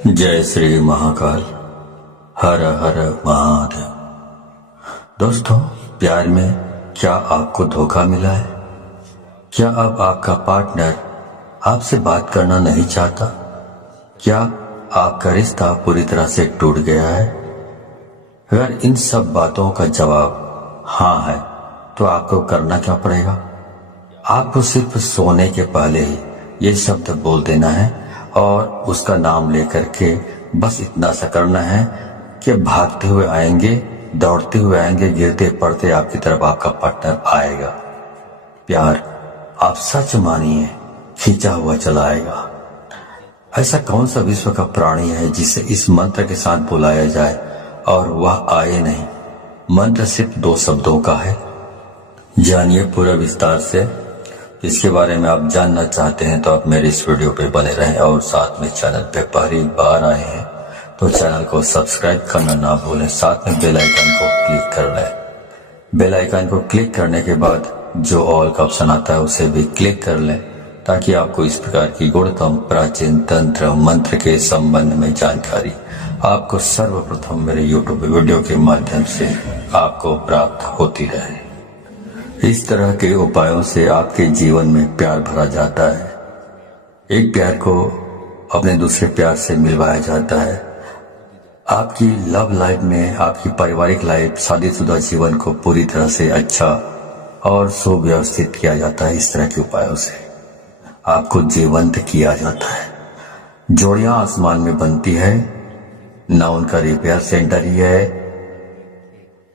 जय श्री महाकाल। हर हर महादेव। दोस्तों, प्यार में क्या आपको धोखा मिला है? क्या अब आपका पार्टनर आपसे बात करना नहीं चाहता? क्या आपका रिश्ता पूरी तरह से टूट गया है? अगर इन सब बातों का जवाब हाँ है तो आपको करना क्या पड़ेगा? आपको सिर्फ सोने के पहले ही ये शब्द बोल देना है और उसका नाम लेकर के बस इतना सा करना है कि भागते हुए आएंगे, दौड़ते हुए आएंगे, गिरते पड़ते आपकी तरफ आपका पार्टनर आएगा। प्यार आप सच मानिए खींचा हुआ चला आएगा। ऐसा कौन सा विश्व का प्राणी है जिसे इस मंत्र के साथ बुलाया जाए और वह आए नहीं? मंत्र सिर्फ 2 शब्दों का है। जानिए पूरा विस्तार से। इसके बारे में आप जानना चाहते हैं तो आप मेरे इस वीडियो पे बने रहें और साथ में चैनल पे पहली बार आए हैं तो चैनल को सब्सक्राइब करना ना भूलें, साथ में बेल आइकन को क्लिक कर लें। बेल आइकन को क्लिक करने के बाद जो ऑल का ऑप्शन आता है उसे भी क्लिक कर लें ताकि आपको इस प्रकार की गुणतम प्राचीन तंत्र मंत्र के संबंध में जानकारी आपको सर्वप्रथम मेरे यूट्यूब वीडियो के माध्यम से आपको प्राप्त होती रहे। इस तरह के उपायों से आपके जीवन में प्यार भरा जाता है। एक प्यार को अपने दूसरे प्यार से मिलवाया जाता है। आपकी लव लाइफ में, आपकी पारिवारिक लाइफ, शादीशुदा जीवन को पूरी तरह से अच्छा और सुव्यवस्थित किया जाता है। इस तरह के उपायों से आपको जीवंत किया जाता है। जोड़ियां आसमान में बनती है ना, उनका रिपेयर सेंटर ही है।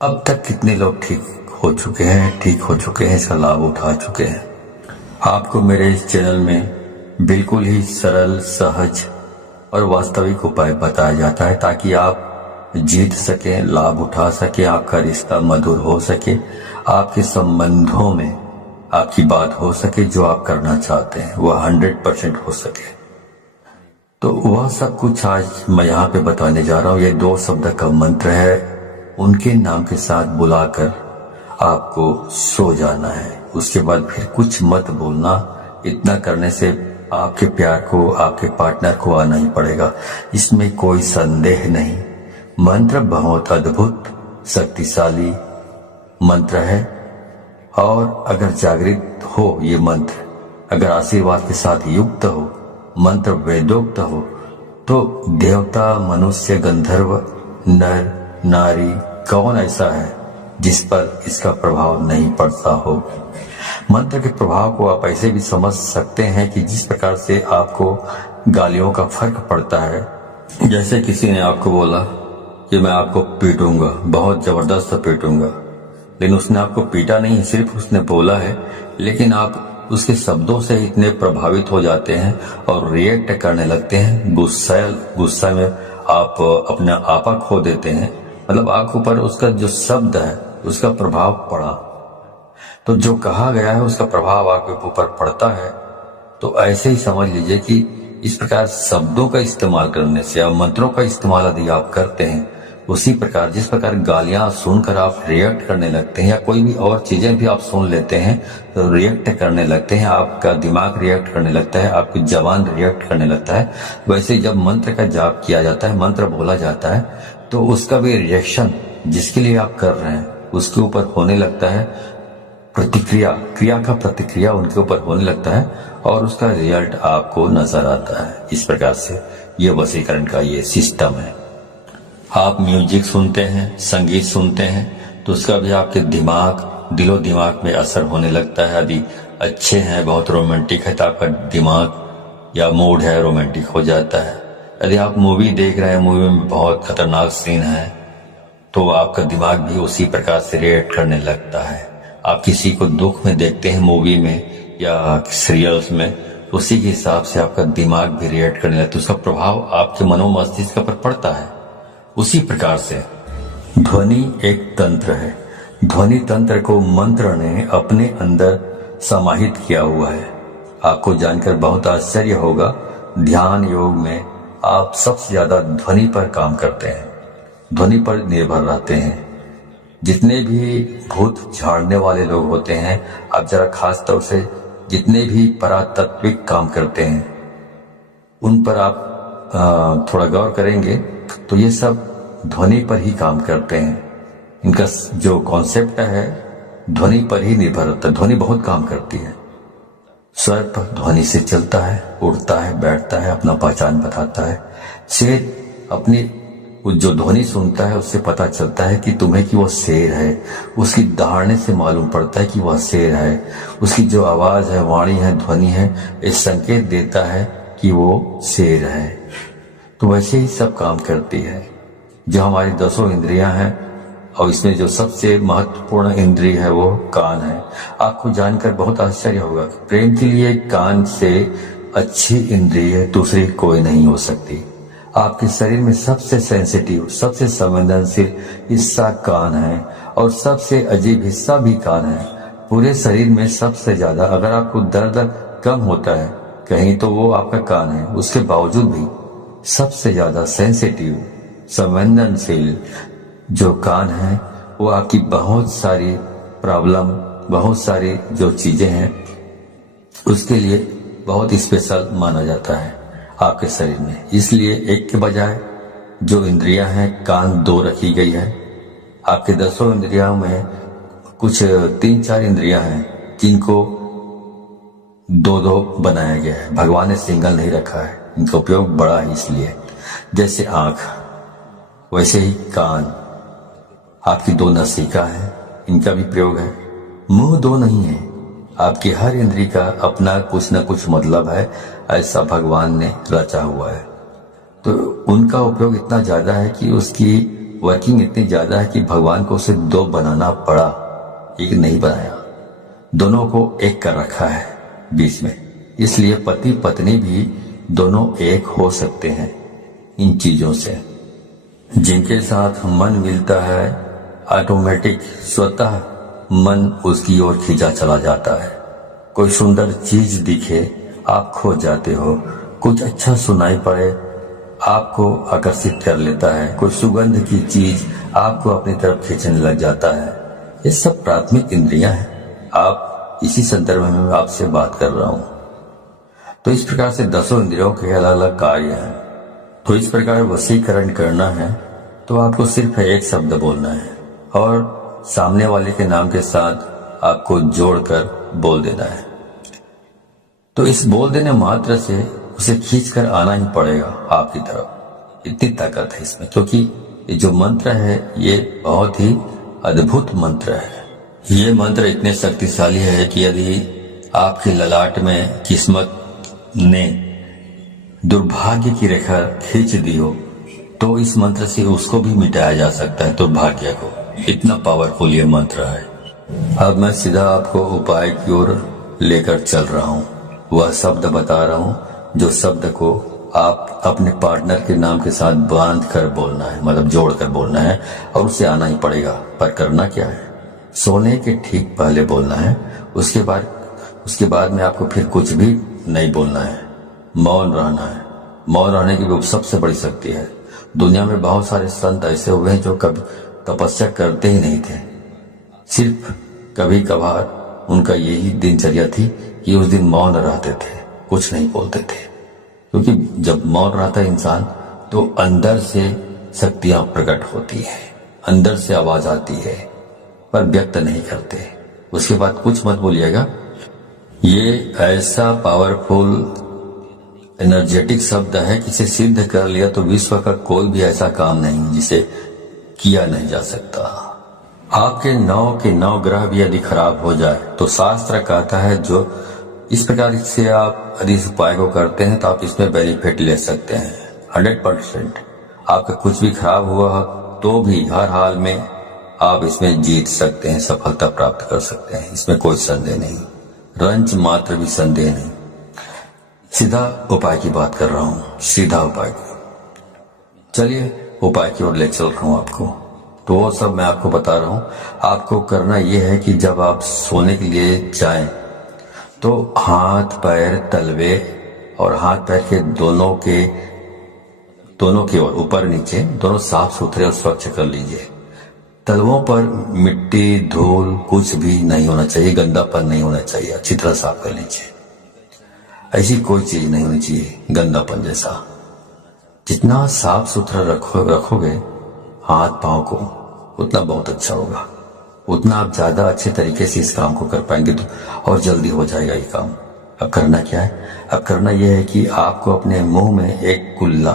अब तक कितने लोग ठीक हो चुके हैं, इसका लाभ उठा चुके हैं। आपको मेरे इस चैनल में बिल्कुल ही सरल, सहज और वास्तविक उपाय बताया जाता है ताकि आप जीत सकें, लाभ उठा सकें, आपका रिश्ता मधुर हो सके, आपके संबंधों में आपकी बात हो सके, जो आप करना चाहते हैं वह 100% हो सके। तो वह सब कुछ आज मैं यहाँ पे बताने जा रहा हूँ। ये 2 शब्द का मंत्र है। उनके नाम के साथ बुलाकर आपको सो जाना है। उसके बाद फिर कुछ मत बोलना। इतना करने से आपके प्यार को, आपके पार्टनर को आना ही पड़ेगा, इसमें कोई संदेह नहीं। मंत्र बहुत अद्भुत, शक्तिशाली मंत्र है और अगर जागृत हो ये मंत्र, अगर आशीर्वाद के साथ युक्त हो, मंत्र वेदोक्त हो, तो देवता, मनुष्य, गंधर्व, नर, नारी, कौन ऐसा है जिस पर इसका प्रभाव नहीं पड़ता हो। मंत्र के प्रभाव को आप ऐसे भी समझ सकते हैं कि जिस प्रकार से आपको गालियों का फर्क पड़ता है। जैसे किसी ने आपको बोला कि मैं आपको पीटूंगा, बहुत जबरदस्त पीटूंगा, लेकिन उसने आपको पीटा नहीं, सिर्फ उसने बोला है, लेकिन आप उसके शब्दों से इतने प्रभावित हो जाते हैं और रिएक्ट करने लगते हैं। गुस्सा में आप अपना आपा खो देते हैं। मतलब आपके ऊपर उसका जो शब्द है उसका प्रभाव पड़ा, तो जो कहा गया है उसका प्रभाव आपके ऊपर पड़ता है। तो ऐसे ही समझ लीजिए कि इस प्रकार शब्दों का इस्तेमाल करने से या मंत्रों का इस्तेमाल यदि आप करते हैं, उसी प्रकार जिस प्रकार गालियां सुनकर आप रिएक्ट करने लगते हैं या कोई भी और चीजें भी आप सुन लेते हैं तो रिएक्ट करने लगते हैं, आपका दिमाग रिएक्ट करने लगता है, आपकी जबान रिएक्ट करने लगता है। वैसे जब मंत्र का जाप किया जाता है, मंत्र बोला जाता है, तो उसका भी रिएक्शन जिसके लिए आप कर रहे हैं उसके ऊपर होने लगता है। क्रिया का प्रतिक्रिया उनके ऊपर होने लगता है और उसका रिजल्ट आपको नजर आता है। इस प्रकार से ये वशीकरण का ये सिस्टम है। आप म्यूजिक सुनते हैं, संगीत सुनते हैं, तो उसका भी आपके दिलो दिमाग में असर होने लगता है। यदि अच्छे हैं, बहुत रोमांटिक है, तो आपका दिमाग या मूड है रोमांटिक हो जाता है। यदि आप मूवी देख रहे हैं, मूवी में बहुत खतरनाक सीन है, तो आपका दिमाग भी उसी प्रकार से रिएक्ट करने लगता है। आप किसी को दुख में देखते हैं मूवी में या सीरियल्स में, तो उसी के हिसाब से आपका दिमाग भी रिएक्ट करने लगता है, उसका प्रभाव आपके मनोमस्तिष्क पर पड़ता है। उसी प्रकार से ध्वनि एक तंत्र है। ध्वनि तंत्र को मंत्र ने अपने अंदर समाहित किया हुआ है। आपको जानकर बहुत आश्चर्य होगा, ध्यान योग में आप सबसे ज्यादा ध्वनि पर काम करते हैं, ध्वनि पर निर्भर रहते हैं। जितने भी भूत झाड़ने वाले लोग होते हैं, आप जरा खास तौर से जितने भी परातात्विक काम करते हैं उन पर आप थोड़ा गौर करेंगे तो ये सब ध्वनि पर ही काम करते हैं। इनका जो कॉन्सेप्ट है ध्वनि पर ही निर्भर होता है। ध्वनि बहुत काम करती है। सर्प ध्वनि से चलता है, उड़ता है, बैठता है, अपना पहचान बताता है। शेर अपनी जो ध्वनि सुनता है उससे पता चलता है कि तुम्हें कि वो शेर है। उसकी दहाड़ने से मालूम पड़ता है कि वह शेर है। उसकी जो आवाज है, वाणी है, ध्वनि है, इस संकेत देता है कि वो शेर है। तो वैसे ही सब काम करती है। जो हमारी 10 इंद्रियां हैं और इसमें जो सबसे महत्वपूर्ण इंद्रिय है वो कान है। आपको जानकर बहुत आश्चर्य होगा कि प्रेम के लिए कान से अच्छी इंद्रिय दूसरी कोई नहीं हो सकती। आपके शरीर में सबसे सेंसिटिव, सबसे संवेदनशील हिस्सा कान है और सबसे अजीब हिस्सा भी कान है। पूरे शरीर में सबसे ज्यादा अगर आपको दर्द कम होता है कहीं तो वो आपका कान है। उसके बावजूद भी सबसे ज्यादा सेंसिटिव, संवेदनशील जो कान है वो आपकी बहुत सारी प्रॉब्लम, बहुत सारी जो चीजें हैं उसके लिए बहुत स्पेशल माना जाता है आपके शरीर में। इसलिए एक के बजाय जो इंद्रियां हैं कान 2 रखी गई है। आपके 10 इंद्रियों में कुछ 3-4 इंद्रियां हैं जिनको 2-2 बनाया गया है। भगवान ने सिंगल नहीं रखा है। इनका उपयोग बड़ा है। इसलिए जैसे आंख वैसे ही कान, आपकी 2 नासिका है, इनका भी प्रयोग है। मुंह 2 नहीं है। आपकी हर इंद्री का अपना कुछ न कुछ मतलब है। ऐसा भगवान ने रचा हुआ है। तो उनका उपयोग इतना ज्यादा है कि उसकी वर्किंग इतनी ज्यादा है कि भगवान को उसे 2 बनाना पड़ा, एक नहीं बनाया। दोनों को एक कर रखा है बीच में। इसलिए पति पत्नी भी दोनों एक हो सकते हैं इन चीजों से। जिनके साथ मन मिलता है ऑटोमेटिक स्वतः मन उसकी ओर खींचा चला जाता है। कोई सुंदर चीज दिखे आप खो जाते हो। कुछ अच्छा सुनाई पड़े आपको आकर्षित कर लेता है। कोई सुगंध की चीज आपको अपनी तरफ खींचने लग जाता है। ये सब प्राथमिक इंद्रियां हैं। आप इसी संदर्भ में मैं आपसे बात कर रहा हूं। तो इस प्रकार से 10 इंद्रियों के अलग अलग कार्य हैं। तो इस प्रकार वशीकरण करना है तो आपको सिर्फ एक शब्द बोलना है और सामने वाले के नाम के साथ आपको जोड़कर बोल देना है। तो इस बोल देने मात्र से उसे खींचकर आना ही पड़ेगा आपकी तरफ। इतनी ताकत है इसमें, क्योंकि ये जो मंत्र है ये बहुत ही अद्भुत मंत्र है। ये मंत्र इतने शक्तिशाली है कि यदि आपके ललाट में किस्मत ने दुर्भाग्य की रेखा खींच दी हो तो इस मंत्र से उसको भी मिटाया जा सकता है, दुर्भाग्य को। इतना पावरफुल ये मंत्र है। अब मैं सीधा आपको उपाय की ओर लेकर चल रहा हूँ। वह शब्द बता रहा हूँ जो शब्द को आप अपने पार्टनर के नाम के साथ बांध कर बोलना है, मतलब जोड़ कर बोलना है और उसे आना ही पड़ेगा। पर करना क्या है, सोने के ठीक पहले बोलना है। उसके बाद में आपको फिर कुछ भी नहीं बोलना है, मौन रहना है। मौन रहने की भी सबसे बड़ी शक्ति है। दुनिया में बहुत सारे संत ऐसे हुए हैं जो कभी तपस्या करते ही नहीं थे। सिर्फ कभी कभार उनका यही दिनचर्या थी कि उस दिन मौन रहते थे, कुछ नहीं बोलते थे। क्योंकि जब मौन रहता है इंसान तो अंदर से शक्तियां प्रकट होती है, अंदर से आवाज आती है, पर व्यक्त नहीं करते। उसके बाद कुछ मत बोलिएगा। ये ऐसा पावरफुल एनर्जेटिक शब्द है कि इसे सिद्ध कर लिया तो विश्व का कोई भी ऐसा काम नहीं जिसे किया नहीं जा सकता। आपके 9 के 9 ग्रह भी यदि खराब हो जाए तो शास्त्र कहता है जो इस प्रकार से आप यदि इस उपाय को करते हैं तो आप इसमें बेनिफिट ले सकते हैं 100%। आपका कुछ भी खराब हुआ तो भी हर हाल में आप इसमें जीत सकते हैं, सफलता प्राप्त कर सकते हैं। इसमें कोई संदेह नहीं, रंच मात्र भी संदेह नहीं। सीधा उपाय की बात कर रहा हूं, सीधा उपाय की। चलिए उपाय की ओर ले चल रहा हूं आपको। तो वो सब मैं आपको बता रहा हूं। आपको करना यह है कि जब आप सोने के लिए जाएं तो हाथ पैर तलवे और हाथ पैर के दोनों के ओर ऊपर नीचे दोनों साफ सुथरे और स्वच्छ कर लीजिए। तलवों पर मिट्टी धूल कुछ भी नहीं होना चाहिए, गंदापन नहीं होना चाहिए। अच्छी तरह साफ कर लीजिए। ऐसी कोई चीज नहीं होनी चाहिए गंदापन जैसा। जितना साफ सुथरा रखोगे हाथ पांव को, उतना बहुत अच्छा होगा, उतना आप ज्यादा अच्छे तरीके से इस काम को कर पाएंगे तो और जल्दी हो जाएगा ये काम। अब करना क्या है? अब करना यह है कि आपको अपने मुंह में एक कुल्ला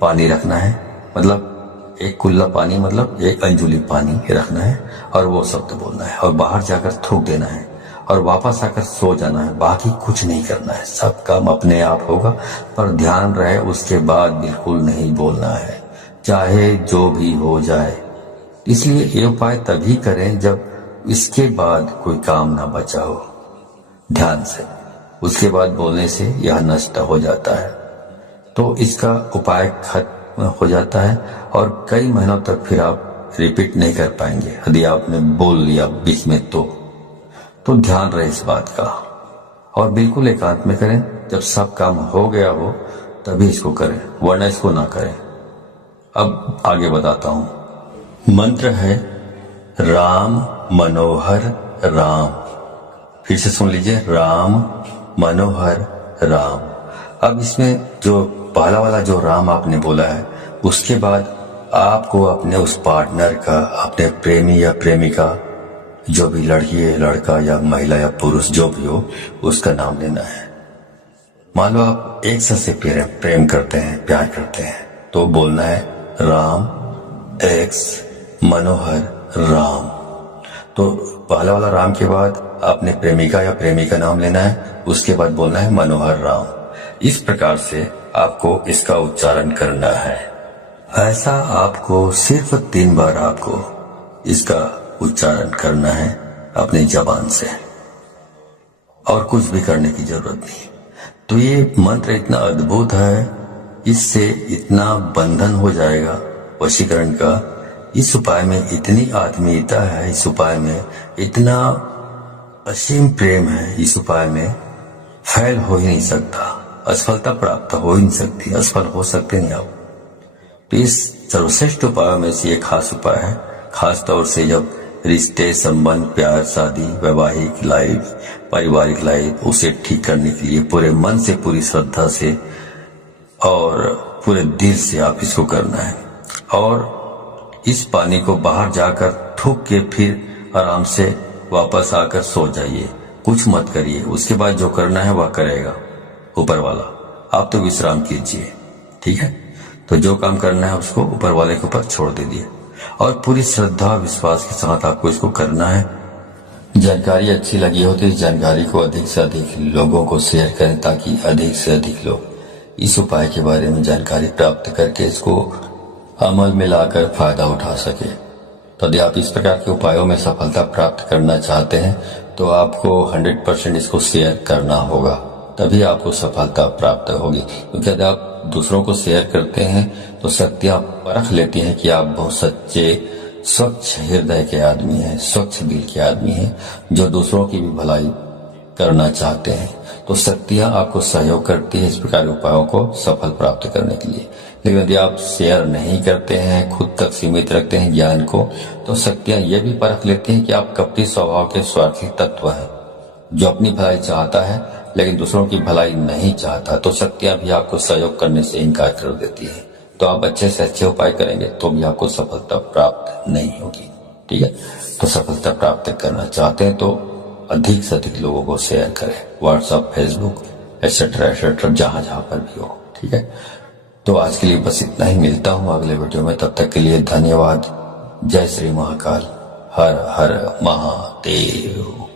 पानी रखना है, मतलब एक कुल्ला पानी मतलब एक अंजुली पानी रखना है और वो शब्द बोलना है और बाहर जाकर थूक देना है और वापस आकर सो जाना है। बाकी कुछ नहीं करना है, सब काम अपने आप होगा, पर ध्यान रहे उसके बाद बिल्कुल नहीं बोलना है, चाहे जो भी हो जाए। इसलिए ये उपाय तभी करें जब इसके बाद कोई काम ना बचा हो। ध्यान से उसके बाद बोलने से यह नष्ट हो जाता है, तो इसका उपाय खत्म हो जाता है और कई महीनों तक फिर आप रिपीट नहीं कर पाएंगे यदि आपने बोल लिया बीच में तो ध्यान रहे इस बात का। और बिल्कुल एकांत में करें, जब सब काम हो गया हो तभी इसको करें, वरना इसको ना करें। अब आगे बताता हूं। मंत्र है राम मनोहर राम। फिर से सुन लीजिए, राम मनोहर राम। अब इसमें जो पहला वाला जो राम आपने बोला है, उसके बाद आपको अपने उस पार्टनर का, अपने प्रेमी या प्रेमिका, जो भी लड़की है, लड़का या महिला या पुरुष जो भी हो, उसका नाम लेना है। मान लो आप एक से प्रेम करते हैं, प्यार करते हैं, तो बोलना है राम एक्स मनोहर राम। तो पहला वाला राम के बाद अपने प्रेमिका या प्रेमी का नाम लेना है, उसके बाद बोलना है मनोहर राम। इस प्रकार से आपको इसका उच्चारण करना है। ऐसा आपको सिर्फ 3 बार आपको इसका उच्चारण करना है अपनी जबान से, और कुछ भी करने की जरूरत नहीं। तो ये मंत्र इतना अद्भुत है, इससे इतना बंधन हो जाएगा वशीकरण का। इस उपाय में इतनी आत्मीयता है, इस उपाय में इतना असीम प्रेम है, इस उपाय में फैल हो ही नहीं सकता, असफलता प्राप्त हो ही नहीं सकती, असफल हो सकते नहीं आप। तो इस सर्वश्रेष्ठ उपायों में से एक खास उपाय है, खास तौर से जब रिश्ते, संबंध, प्यार, शादी, वैवाहिक लाइफ, पारिवारिक लाइफ, उसे ठीक करने के लिए पूरे मन से, पूरी श्रद्धा से और पूरे दिल से आप इसको करना है। और इस पानी को बाहर जाकर थूक के फिर आराम से वापस आकर सो जाइए, कुछ मत करिए। उसके बाद जो करना है वह करेगा ऊपर वाला, आप तो विश्राम कीजिए, ठीक है। तो जो काम करना है उसको ऊपर वाले के ऊपर छोड़ दीजिए और पूरी श्रद्धा विश्वास के साथ आपको इसको करना है। जानकारी अच्छी लगी हो तो इस जानकारी को अधिक से अधिक लोगों को शेयर करें, ताकि अधिक से अधिक लोग इस उपाय के बारे में जानकारी प्राप्त करके इसको अमल में लाकर फायदा उठा सके। तो यदि आप इस प्रकार के उपायों में सफलता प्राप्त करना चाहते हैं तो आपको 100% इसको शेयर करना होगा, तभी आपको सफलता प्राप्त होगी। क्योंकि यदि आप दूसरों को शेयर करते हैं तो शक्तियां परख लेती हैं कि आप बहुत सच्चे, स्वच्छ हृदय के आदमी हैं, स्वच्छ दिल के आदमी हैं, जो दूसरों की भी भलाई करना चाहते हैं। तो शक्तियां आपको सहयोग करती है इस प्रकार के उपायों को सफल प्राप्त करने के लिए। लेकिन यदि आप शेयर नहीं करते हैं, खुद तक सीमित रखते हैं ज्ञान को, तो शक्तियां ये भी परख लेती हैं कि आप कपटी स्वभाव के स्वार्थी तत्व हैं, जो अपनी भलाई चाहता है लेकिन दूसरों की भलाई नहीं चाहता। तो शक्तियां भी आपको सहयोग करने से इनकार कर देती है। तो आप अच्छे से अच्छे उपाय करेंगे तो भी आपको सफलता प्राप्त नहीं होगी, ठीक है। तो सफलता प्राप्त करना चाहते हैं तो अधिक से अधिक लोगों को शेयर करें, व्हाट्सएप, फेसबुक एक्सेट्रा एक्सेट्रा, जहां पर भी हो, ठीक है। तो आज के लिए बस इतना ही, मिलता हूं अगले वीडियो में, तब तक के लिए धन्यवाद। जय श्री महाकाल, हर हर महादेव।